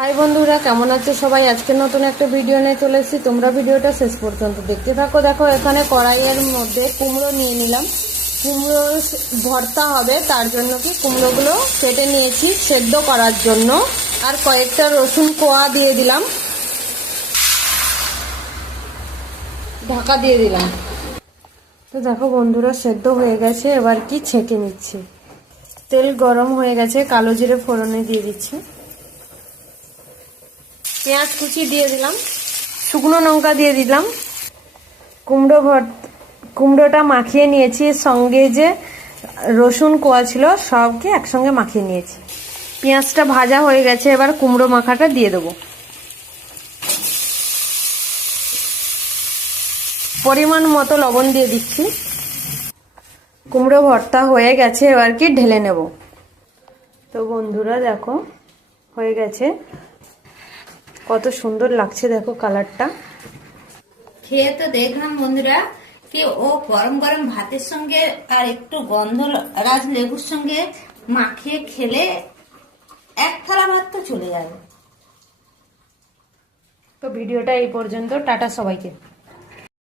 High বন্ধুরা, কেমন আছো সবাই? আজকে নতুন একটা ভিডিও নিয়ে চলে এসেছি। তোমরা ভিডিওটা শেষ পর্যন্ত দেখতে থাকো। দেখো, এখানে কড়াইয়ের মধ্যে কুমড়ো নিয়ে নিলাম। কুমড়ো ভর্তা হবে, তার জন্য কি কুমড়োগুলো কেটে নিয়েছি সেদ্ধ করার জন্য। আর কয়েকটা রসুন কোয়া দিয়ে দিলাম, ঢাকা দিয়ে দিলাম। তো দেখো বন্ধুরা, সেদ্ধ হয়ে গেছে। এবার কি ছেঁকে নিচ্ছি। তেল গরম হয়ে গেছে, কালো জিরে ফোড়নে দিয়ে দিচ্ছি। পেঁয়াজ কুচি দিয়ে দিলাম, শুকনো লঙ্কা দিয়ে দিলাম। কুমড়োটা মাখিয়ে নিয়েছি, সঙ্গে যে রসুন কোয়া ছিল সবকে একসঙ্গে মাখিয়ে নিয়েছি। পেঁয়াজটা ভাজা হয়ে গেছে, এবার কুমড়ো মাখাটা দিয়ে দেবো। পরিমাণ মতো লবণ দিয়ে দিচ্ছি। কুমড়ো ভর্তা হয়ে গেছে, এবার কি ঢেলে নেব। তো বন্ধুরা দেখো, হয়ে গেছে। কত সুন্দর লাগছে দেখো কালারটা। খেয়ে তো দেখলাম বন্ধুরা কি ও গরম গরম ভাতের সঙ্গে আর একটু গন্ধরাজ লেবুর সঙ্গে মাখিয়ে খেলে এক থালা ভাত তো চলে যাবে। তো ভিডিওটা এই পর্যন্ত। টাটা সবাইকে।